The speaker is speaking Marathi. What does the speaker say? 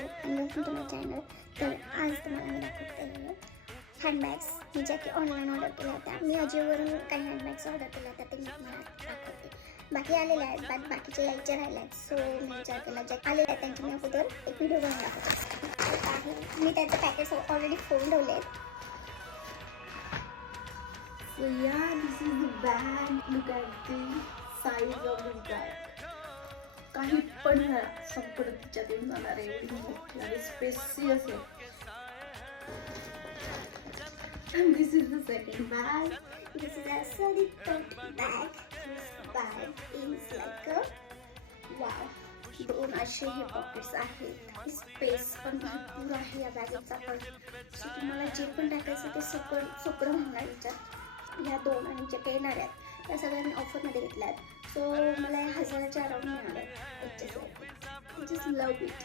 आणि वेलकम टू माय चॅनल. तर आज तुम्हाला मी दाखवते हँडबॅग्स मी ज्या की ऑनलाईन ऑर्डर केल्या होत्या. मी अजिओवरून काही हँडबॅग्स ऑर्डर केल्या होत्या, ते मी तुम्हाला दाखवते. बाकी आलेल्या आहेत, बाकीचे यायचे राहिले आहेत. सो मी विचार केला ज्या आलेल्या आहेत त्यांची मी अगोदर एक व्हिडिओ बनवून दाखवते आहे. मी त्याचे पॅकेट्स ऑलरेडी फोल्ड ठेवले आहेत. So yeah, this is the bag. Look at the size of the bag. काही पण वेळा सगळं तिच्यात येऊन जाणार आहे, एवढी मोठी आणि स्पेसियस आहे. And this is the second bag. This is a solid tote bag. This bag is like a wow. दोन असे हे पॉकेट्स आहेत. स्पेस पण भरपूर आहे या बॅगेचा पण. सो तुम्हाला जे पण टाकायचं ते सगळं म्हणणार याच्यात. ह्या दोन आणि ज्या काही येणार आहेत त्या सगळ्या मी ऑफरमध्ये घेतल्या आहेत. सो मला 1000च्या अराउंड मिळालं. I just love it.